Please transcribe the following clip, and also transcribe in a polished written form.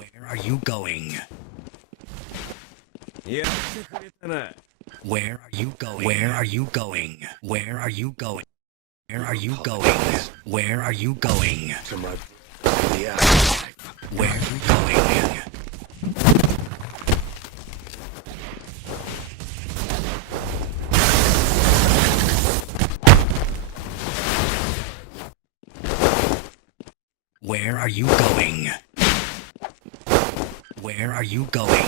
Where are you going? やってくれたな。 Where are you going? Where are you going? Where are you going? Where are you going? Where are you going? To my the afterlife. Where are you going? Where are you going? Where are you going?